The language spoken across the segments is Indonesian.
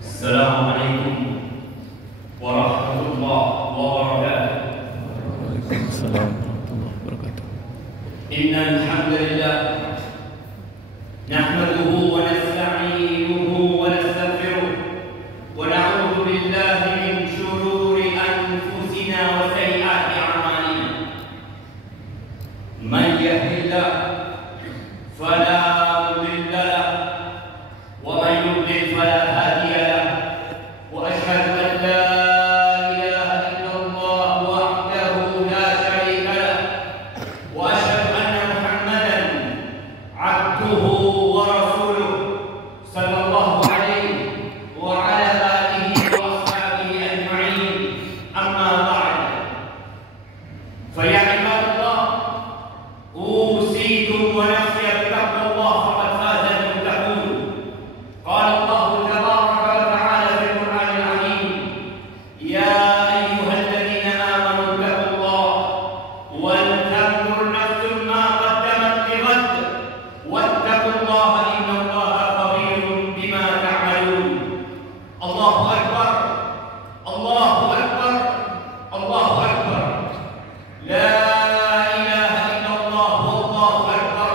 Assalamualaikum warahmatullahi wabarakatuh. Waalaikumsalam warahmatullahi wabarakatuh. Innal hamdalillah nahmaduhu wa nasta'inuhu wa nastaghfiruh wa na'udzu billahi min shururi anfusina wa sayyiati a'malina. Man yahdihillah fala mudilla lahu wa man yudlil fala hadiya lahu. Wa asyhadu an la ilaha illallah wahdahu la syarika lahu wa asyhadu anna Muhammadan abduhu wa rasuluh sallallahu alaihi wa ala alihi wa ashabihi ajma'in. Amma ba'd. Fa ya ibadallah, usikum wa nafsi bittaqwallah faqad faza al-muttaqun. Qala Allah tabaraka wa ta'ala fil Qur'anil 'azim, ya ayyuhalladzina amanu ittaqullaha wal tanzur nafsun ma qaddamat lighad wattaqullaha innallaha khabirun bima ta'malun. Allahu akbar, Allahu akbar, Allahu akbar. La ilaha illallah wallahu akbar,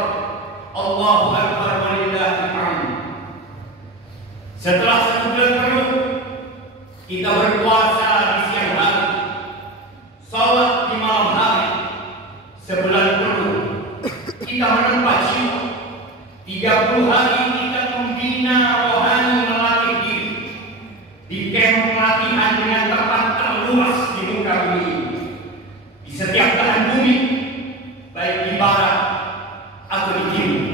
Allahu akbar walillahil hamd. Setelah 1 bulan penuh kita berpuasa di siang hari, salat di malam hari, sebulan penuh kita menempa jiwa, 30 hari kita membina rohani, melatih diri di kamp pelatihan dengan tempat terluas di muka bumi, di setiap belahan bumi, baik di barat atau di timur,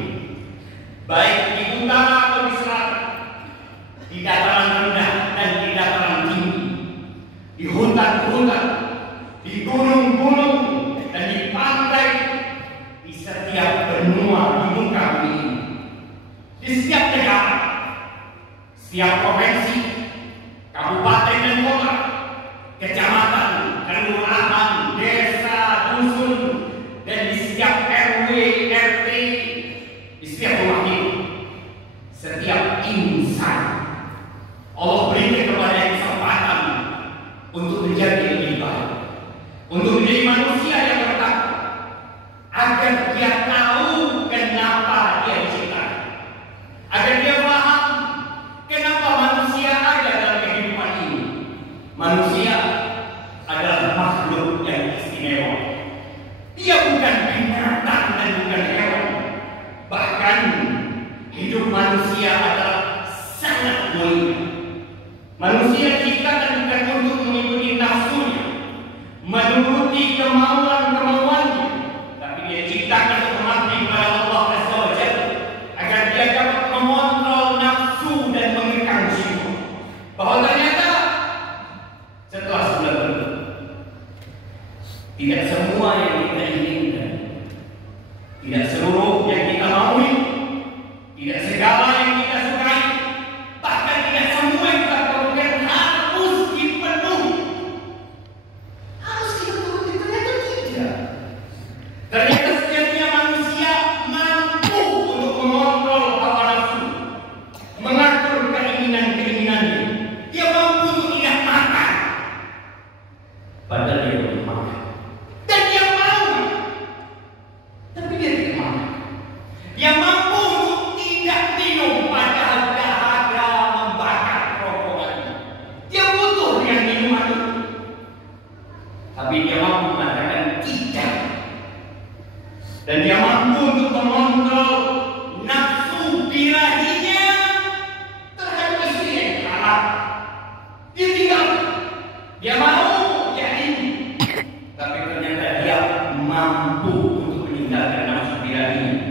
baik di utara atau di selatan, di dataran rendah dan di dataran tinggi, di hutan-hutan, di gunung-gunung dan di pantai, di setiap benua di muka bumi, di setiap negara, setiap provinsi, kabupaten dan kota, kecamatan, kelurahan, desa, dusun, dan di setiap RW, RT, di setiap rumah hidup, setiap insan. Allah berikan kepada kesempatan untuk menjadi lebih baik, untuk menjadi manusia yang bertakwa, agar dia tahu kenapa dia diciptakan, agar dia paham kenapa manusia ada dalam kehidupan ini. Manusia adalah makhluk yang istimewa. Dia bukan binatang dan bukan hewan. Bahkan hidup manusia adalah sangat mulia. Manusia diciptakan bukan untuk mengikuti nafsunya, menuruti kemauan-kemauannya, tapi dia diciptakan untuk mengabdi kepada Allah Azza wa Jalla, agar dia dapat mengontrol nafsu dan mengekang jiwa. Bahwa ternyata setelah 9 bulan, tidak semua yang kita inginkan, tidak seluruh yang kita maui, tidak segala yang kita sukai, bahkan tidak semua yang kita perlukan harus dipenuhi. Harus dipenuhi, ternyata tidak. Ternyata setiapnya manusia mampu untuk mengontrol hawa nafsu, mengatur keinginan-keinginannya. Dia mampu untuk tidak makan, padahal dia belum makan. Dan dia mau, tapi dia tidak makan. Dia mampu untuk tidak minum, padahal dahaga membakar kerongkongannya. Dia butuh dengan minuman itu, tapi dia mampu mengatakan tidak. Dan dia mampu untuk mengontrol nafsu birahinya terhadap istri yang halal. Dia tinggal, dia mau, dia ingin, tapi ternyata dia mampu untuk meninggalkan nafsu birahinya.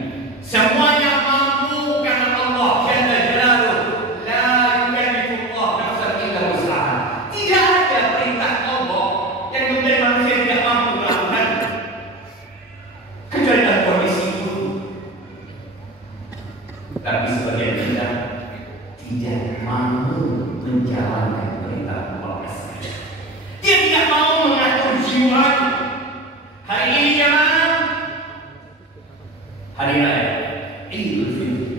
Semuanya mampu karena Allah Jalla Jalaluh. La yukallifullah nafsan illa wus'aha. Tidak ada perintah Allah yang kemudian manusia tidak mampu melakukan kecuali dalam kondisi itu. Tapi sebagian kita tidak mampu menjalankan perintah Allah. Dia tidak mau mengatur jiwa. Hari ini jemaah, hari raya Idul Fitri.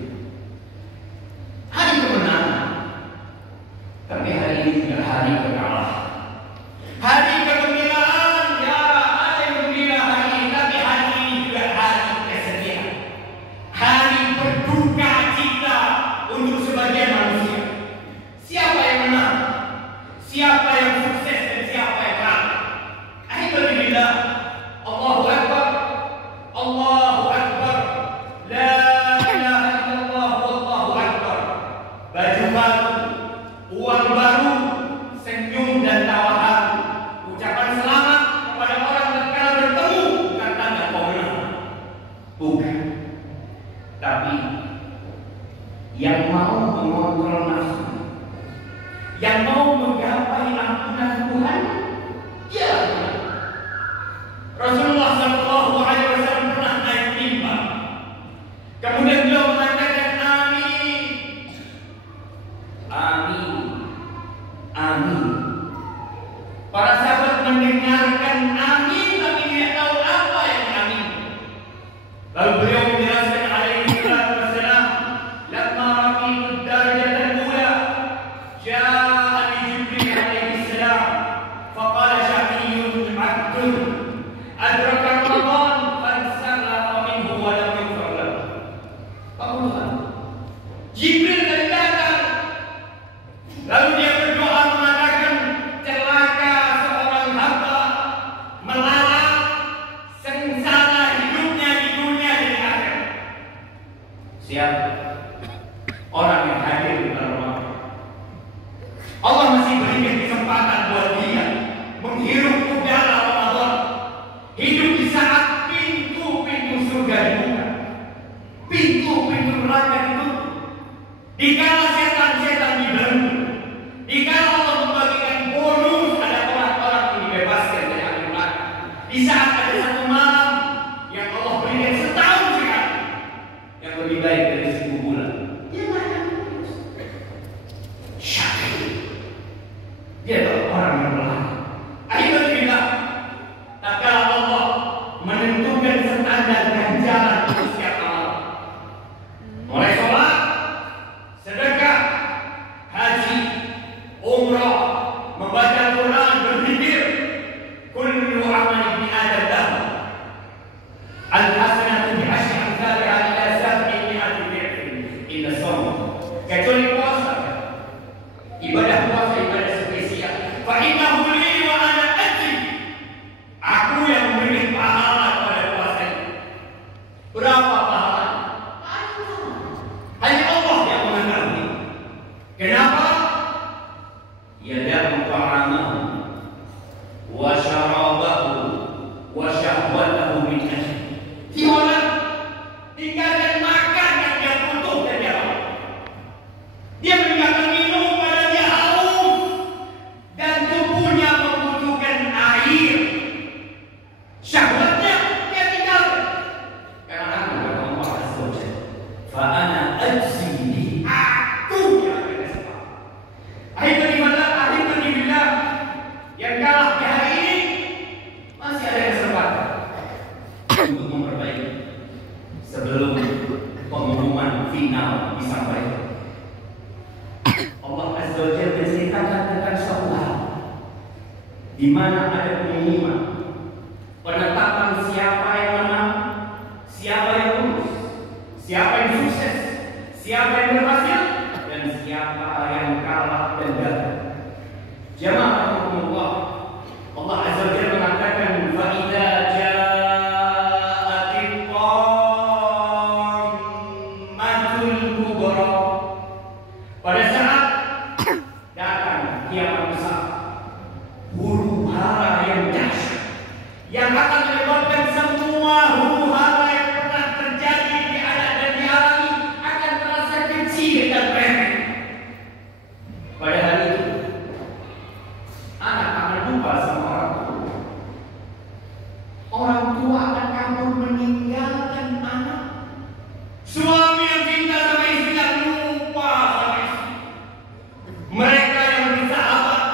Tapi yang mau mengontrol nafsu, yang mau menggapai ampunan Tuhan, dia Rasulullah SAW pernah naik mimbar. Kemudian beliau mengatakan amin, amin, amin. Para sahabat mendengarkan amin, tapi tidak tahu apa yang amin. Lalu beliau menjelaskan alaihi salatu wassalam, lamma raqitu darajatan ula, ja'ani Jibril alaihi salam, faqala syaqiyyun 'abdun adraka Ramadan fansalaha minhu wa lam yughfar lahu. Jibril datang, lalu dia berdoa mengatakan, celaka seorang hamba, melarat, sengsara hidupnya di dunia dan di akhirat. Siapa? Orang yang hadir di bulan Ramadan. Allah masih berikan kesempatan buat dia menghirup udara Ramadan, hidup di saat pintu-pintu surga dibuka, pintu-pintu neraka ditutup. Dikala setan-setan dibelenggu, dikala Allah membagikan bonus, ada orang-orang yang dibebaskan dari api neraka. Di saat ada satu malam yang Allah berikan setahun sekali, yang lebih baik dari 1000 bulan, dia tidak akan lulus. Syakir, dia adalah orang yang berlaku. Alhamdulillah, tak kala Allah menentukan standar ganjaran untuk setiap amal, mulai sholat, sedekah, haji, umrah, membaca Quran, berzikir, kullu amal ibni Adam lahu al-hasanatu bi'asyri amsalha ila 700 dhi'fin illa shaum. Kecuali puasa, ibadah puasa ibadah spesial. Fa innahu li wa ana ajzi. Aku yang memberikan pahala kepada puasa ini. Berapa pahala? Hanya Allah yang mengetahui. Kenapa? Yada'u ta'amahu wa syarabahu wa syahwatahu min ajli. Dia orang tinggalkan makan yang dia butuh dan dia mau. Dia meninggalkan minum karena dia haus dan tubuhnya membutuhkan air. Syahwatnya dia tinggalkan. Karena aku kata Allah Azza wa Jalla, fa ana ajzi bi, aku yang akan kesempatan. Alhamdulillah, yang kalah di hari ini masih ada kesempatan untuk memperbaiki sebelum pengumuman final disampaikan. Allah Azza wa Jalla menceritakan tentang suatu hal di mana ada pengumuman penetapan siapa yang menang, siapa yang lulus, siapa yang sukses, siapa yang berhasil, dan siapa yang kalah dan gagal. Jamaah rahimahumullah, Allah Azza wa Jalla mengatakan, fa idza ja'atil qammatul kubra, pada saat datang kiamat besar, huru hara yang dahsyat yang akan menyebabkan semua huru hara yang pernah terjadi di adat dan dialami akan terasa kecil dan remeh. Pada hari itu, anak akan lupa sama orang tua. Orang tua akan kabur meninggalkan anak. Suami yang cinta sama istrinya lupa sama istri. Mereka yang bersahabat,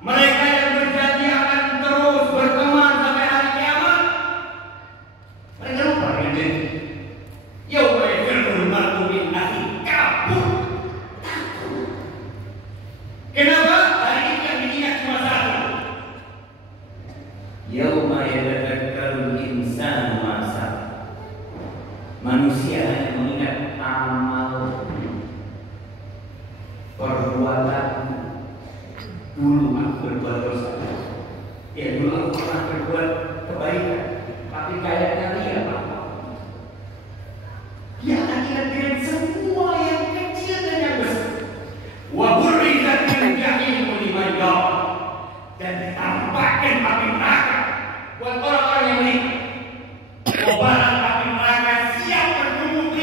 mereka yang berjanji akan terus berteman sampai hari kiamat, mereka lupa dengan janji. Yauma yafirrul mar'u min akhihi, kabur, takut. Kenapa? Hari ini yang diingat cuma satu. Yauma yatadzakkarul insanu ma sa'a. Manusia hanya mengingat amal perbuatan. Dulu aku berbuat dosa, ya dulu aku pernah berbuat kebaikan, tapi kayaknya dia apa? Dia akan ingat dengan semua yang kecil dan yang besar. Wa burrizatil jahimu liman yara, dan ditampakkan api neraka buat orang-orang yang melihat. Kobaran api neraka siap bergumul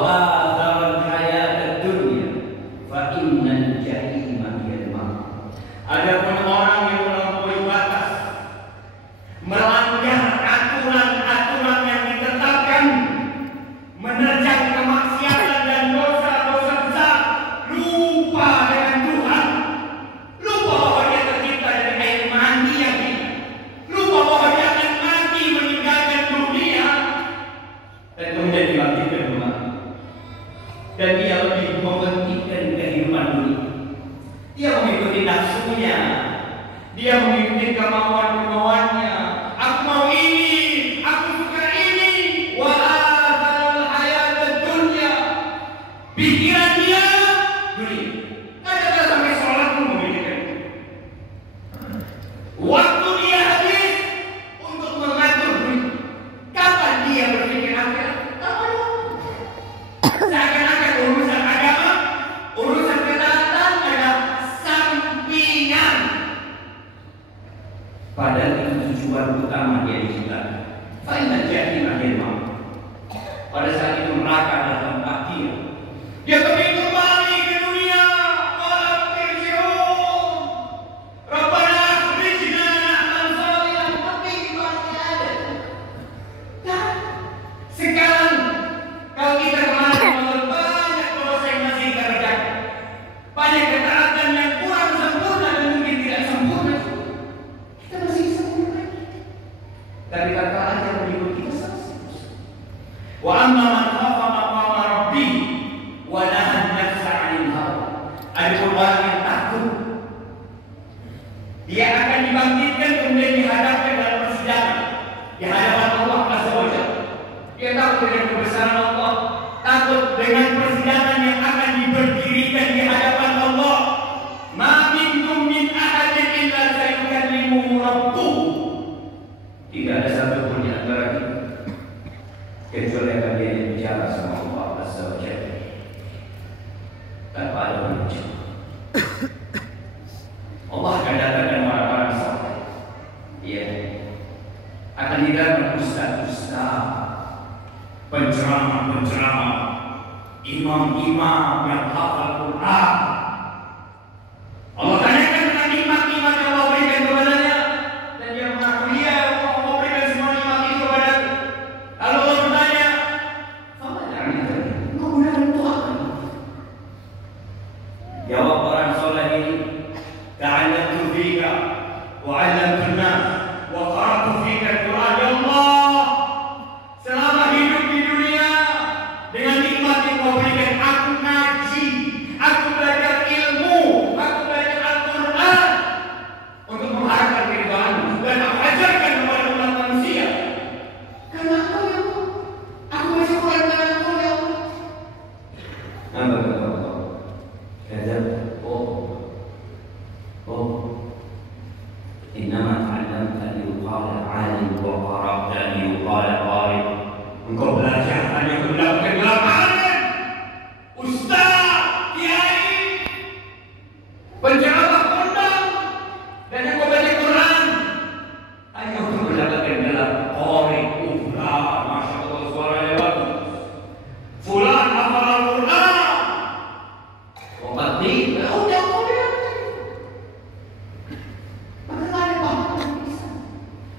athara al-hayat ad-dunya fa innal jahima hiya al-maut. Adapun orang yang melampaui batas, melanggar aturan-aturan yang ditetapkan, menerjang kemaksiatan dan dosa-dosa besar, lupa dengan Tuhan, lupa bahwa dia tercipta dari air mani yang hina, lupa bahwa dia akan mati meninggalkan dunia, dan kemudian dibangkitkan kembali. Dan dia lebih mementingkan kehidupan dunia. Dia mengikuti nafsunya, dia mengikuti kemauan-kemauannya. Aku mau ini, aku suka ini. Wa athara al-hayat ad-dunya. Pikiran dia dunia. Kadang-kadang sampai sholat pun memikirkan. Waktu dia habis untuk mengatur dunia. Kapan dia berpikir akhirat? Kapan? Seakan-akan urusan agama, urusan ketaatan adalah sampingan. Padahal itu tujuan utama dia diciptakan. Fa'inal jahima hiya al-maut. Pada saat itu neraka adalah tempat dia. Dia kembali ke dunia. Qala irji'un. Rabbana akhrijna na'mal salihan mimma ada. Nah, sekarang kalau kita kemarin banyak dosa yang masih kita kerjakan, banyak ketaatan yang kurang sempurna dan mungkin tidak sempurna, kita masih sempurna lagi. Tapi kata aja berikut kita selesai. Wa amma man khafa maqama rabbih wa nahan nafsa 'anil hawa. Ada orang yang takut, dia akan dibangkitkan kemudian dihadapkan dalam persidangan di hadapan Allah Azza wa Jalla. Dia takut dengan kebesaran Allah, takut dengan persidangan yang akan diberdirikan di hadapan Allah. Ma minkum min ahadin illa sayukallimuhu rabbuh. Tidak ada satu pun di antara kita kecuali akan dia bicara sama Allah Azza wa Jalla tanpa ada manusia. Allah akan datangkan orang-orang saleh. Iya. Akan didatangkan ustaz-ustaz, penceramah-penceramah, imam-imam yang hafal Quran. Allah tanyakan tentang nikmat-nikmat yang Allah berikan kepadanya, dan dia mengaku, iya, Allah memberikan semua nikmat itu kepadaku. Lalu Allah bertanya, "Fama ja'alta li?" Engkau gunakan untuk apa? Jawab orang soleh ini, "Ta'allamtu fika wa 'allamtu an-nas wa qara'tu fika al-Quran." Ya Allah, selama hidup di dunia dengan nikmat yang Kau berikan, aku ngaji, aku belajar ilmu, aku belajar Al-Quran untuk mengharapkan keridhaan-Mu, dan aku ajarkan kepada umat manusia. Karena Engkau ya Allah, aku bersyukur karena Engkau ya Allah. Apa kata Allah? Kata, innama ta'allamta liyuqala 'alim wa qara'ta liyuqala qari. Engkau belajar hanya untuk mendapatkan gelar alim, ustaz, kiai, penceramah kondang, dan yang kau baca Quran hanya untuk mendapatkan gelar qari. Masya Allah, suaranya bagus. Fulan hafal Al-Quran. Udah.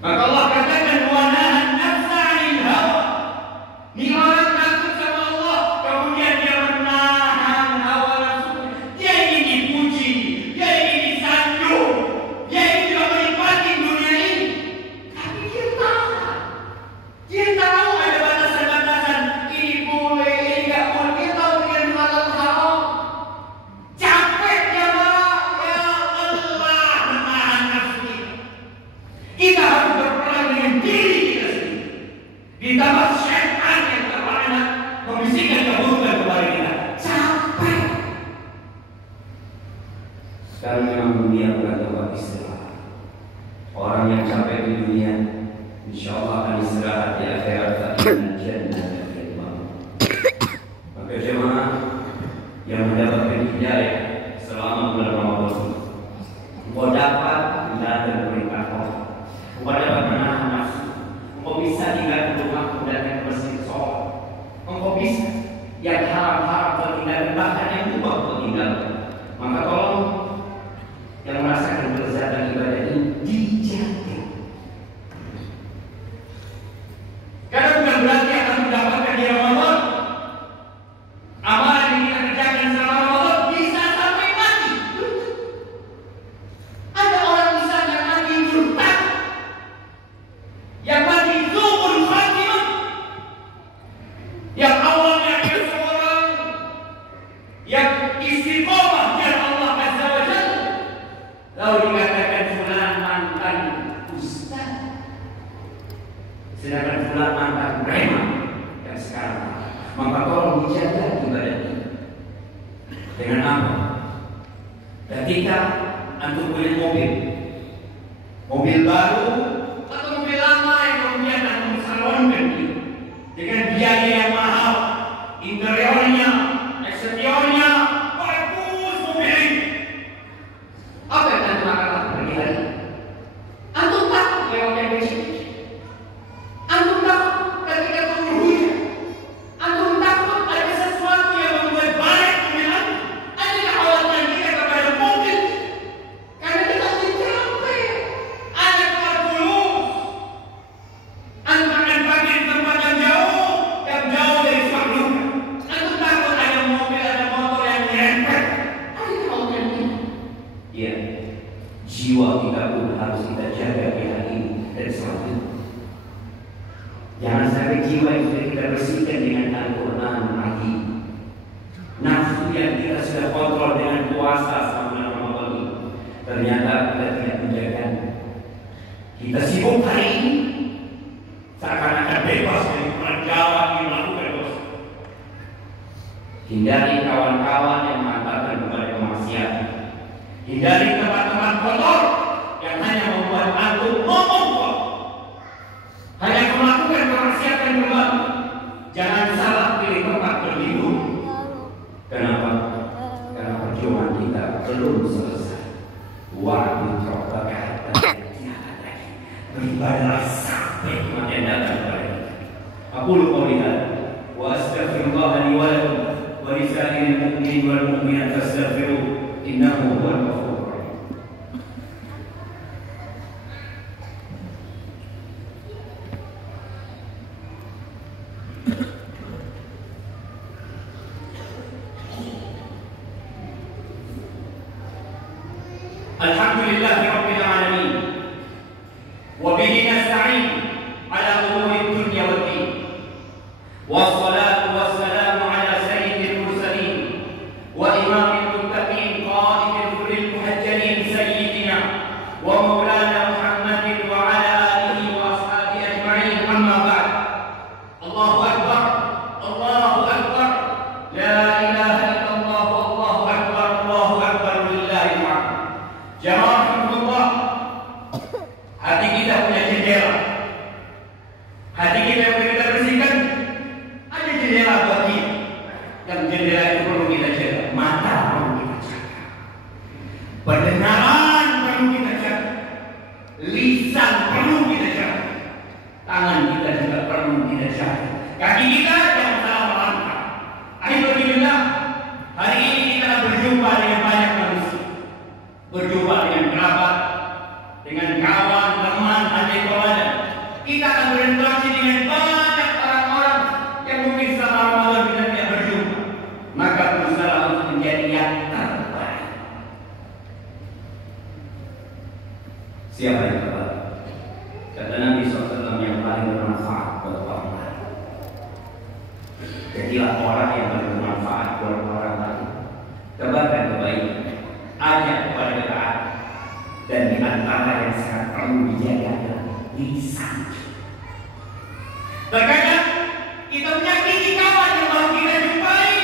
Maka Allah katakan, wa nahan nafsa 'anil hawa. Ni orang takut sama Allah, kemudian dia menahan hawa nafsunya. Dia ingin dipuji, dia ingin disanjung, dia ingin juga menikmati dunia ini. Tapi dia tahan. Dia tahu ada batasan-batasan. Ini boleh, ini nggak boleh. Dia tahu dengan halal haram. Capek ya Allah menahan nafsu kita. Kita harus berperang dengan diri kita sendiri. Ditambah syaitan yang terlaknat membisikkan keburukan kepada kita. Capek. Sekarang memang dunia bukan tempat istirahat. Orang yang capek di dunia, insya Allah akan istirahat di akhirat. Maka jemaah yang mendapatkan hidayah selama bulan Ramadan, engkau dapat menahan perintah Allah, engkau dapat menahan nafsu, engkau bisa tinggal di rumah dan ke masjid sholat, engkau bisa. Yang yang haram-haram tertinggal, bahkan yang mubah tertinggal. Maka tolong yang merasakan kelezatan ibadah ini dijaga. Karena bukan berarti akan mendapatkan di Ramadan. Amalan yang kita kerjakan selama Ramadan bisa sampai mati. Ada orang misalnya mati murtad, yang mati zuhur khatimah, yang awalnya dia seorang yang istiqomah dengan Allah Azza wa Jalla, lalu dikatakan fulan mantan ustaz, sedangkan fulan mantan preman yang sekarang. Maka tolong dijaga ibadah ini. Dengan apa? Ketika antum punya mobil baru atau mobil lama yang kemudian antum salonkan dengan biaya yang mahal, interiornya, eksteriornya bagus mobil ini. Apa yang antum akan lakukan pagi hari? Antum takut lewatnya becek. Antum takut ketika turun hujan. Antum takut ada sesuatu yang membuat balik dengan ada kekhawatiran kita kepada mobil. Karena kita sudah capek. Ada keluar bulus. Antum akan pakai di tempat yang jauh dari makhluk. Antum takut ada mobil, ada motor yang nyerempet. Ada kekhawatiran kita. Iya, jiwa kita pun harus kita jaga di hari ini dan selanjutnya. Jangan sampai jiwa yang sudah kita bersihkan dengan Al-Quran lagi. Nafsu yang kita sudah kontrol dengan puasa selama Ramadan ini, ternyata kita tidak menjaganya. Kita sibuk hari ini seakan-akan bebas dari perjalanan yang melakukan dosa. Hindari kawan-kawan yang mengantarkan kepada kemaksiatan. Hindari teman-teman kotor yang hanya membuat antum ngomong kok. Hanya melakukan kemaksiatan kembali. Jangan salah pilih tempat berlindung. Kenapa? Karena perjuangan kita belum selesai. Waktu coba kata beribadahlah sampai kematian datang kepada kita. Aku lupa lihat. Wa astaghfirullah li wa lakum wa li sa'iril mu'minin wal mu'minat fastaghfiruh innahu huwal ghafurur rahim. Alhamdulillahi rabbil alamin. Wa bihi nasta'in ala umuri dunya wad din. Wassalatu wassalamu ala sayyidil mursalin wa imamil muttaqin qa'idil furil muhajjalin sayyidina wa maulana Muhammadin wa ala alihi wa ashabihi ajma'in. Amma ba'd. Allahu akbar. Allahu akbar. La ilaha illallah wallahu akbar. Allahu akbar lillahi alhamd. Jamaah, hati kita punya jendela. Hati kita yang kita bersihkan, ada jendela buat kita. Yang jendela itu perlu kita jaga. Mata perlu kita jaga. Pendengaran perlu kita jaga. Lisan perlu kita jaga. Tangan kita juga perlu kita jaga. Kaki kita jangan salah melangkah. Alhamdulillah, hari ini kita berjumpa dengan banyak manusia. Berjumpa dengan kerabat, dengan kawan, teman, adik keluarga. Kita akan berinteraksi dengan banyak orang-orang yang mungkin selama Ramadan kita tidak berjumpa. Maka berusaha untuk menjadi yang terbaik. Siapa yang terbaik? Kata Nabi SAW, yang paling bermanfaat buat orang lain. Jadilah orang yang paling bermanfaat buat orang lain. Tebarkan kebaikan. Ajak kepada ketaatan. Dan di antara yang sangat perlu dijaga adalah lisan. Terkadang kita menyakiti kawan yang baru kita jumpai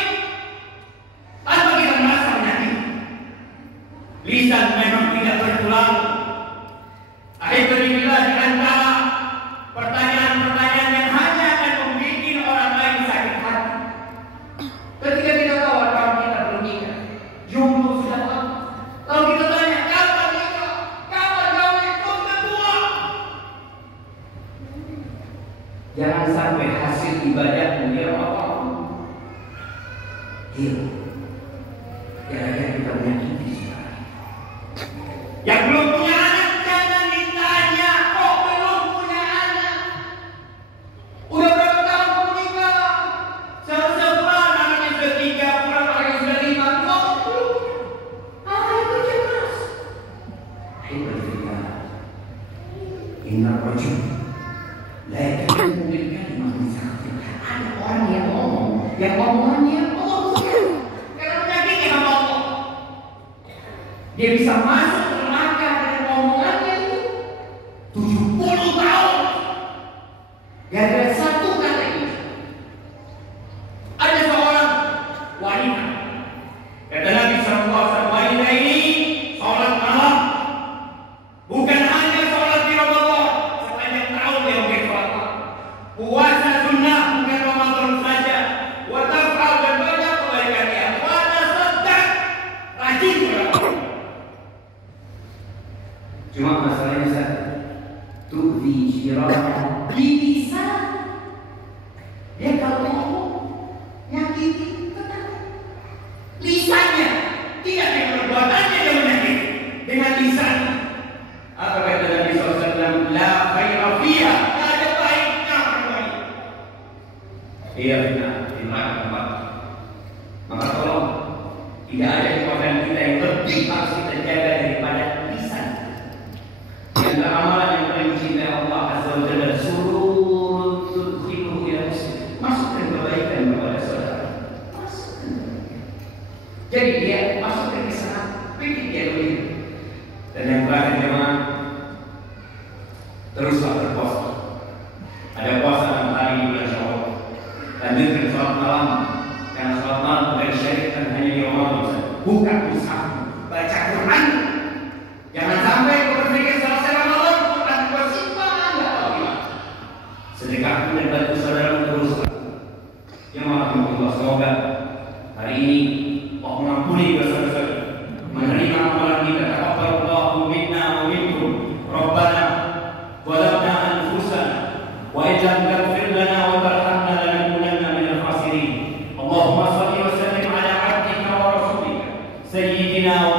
tanpa kita merasa menyakiti. Lisan memang tidak bertulang. Alhamdulillah, di antara pertanyaan-pertanyaan yang hanya akan membuat orang lain sakit hati. Ketika kita tahu kawan kita belum nikah, jomblo sudah lama. Lalu kita tanya, kapan nikah? Kapan kawin? Kau tua? Jangan sampai Iya. Kira-kira kita menyakiti siapa? Yang belum punya anak jangan ditanya, kok belum punya anak? Udah berapa tahun kamu nikah? Seharusnya pulang anaknya sudah 3, pulang anaknya sudah 5. Kok belum? Itu jelas. Ayo bercerita. Ingat rojul. Lain mungkin kan manusia. Ada orang yang ngomong, yang ngomongannya dia bisa masuk ke neraka dengan omongannya itu 70 tahun. Gara-gara satu kata itu. Ada seorang wanita, kata Nabi SAW, wanita ini sholat malam. Bukan hanya sholat di Ramadan, sepanjang tahun dia mungkin sholat malam. Puasa sunnah bukan Ramadan saja. Wa taf'al dan banyak kebaikan dia. Wa tasaddaq, rajin berapa. Cuma masalahnya satu, tu'zi jirana bisa. Dia kalau ngomong nyakiti tetangga. Lisannya tidak dengan perbuatannya dia menyakiti, dengan lisan. Apa kata Nabi SAW? La khaira fiha, tak ada baiknya perempuan ini. Iya benar, dimana tempat. Maka tolong, tidak ada kekuatan kita yang lebih harus kita jaga daripada lisan. Yang amalan yang paling dicintai Allah Azza wa Jalla, surur tudkhiluhu ila muslim, masukkan kebaikan kepada saudara. Masukkan. Jadi dia masukkan ke sana, bikin dia begitu. Dan yang terakhir jemaah, teruslah berpuasa. Ada puasa enam hari di bulan Syawal. Lanjutkan sholat malam, karena sholat malam bukan syariat hanya di Ramadan. Buka mushaf, baca Quran. Jangan sampai berpikir selesai Ramadan Quran bersimpan nggak tahu gimana. Sedekahkan dan bantu saudara teruslah. Yang Allah, semoga hari ini Allah mengampuni dosa-dosa, menerima amalan kita. Taqabbalallahu minna wa minkum. Rabbana zalamna anfusana wa in lam taghfir lana wa tarhamna lanakunanna minal khasirin. Allahumma shalli wa sallim ala 'abdika wa rasulika sayyidina wa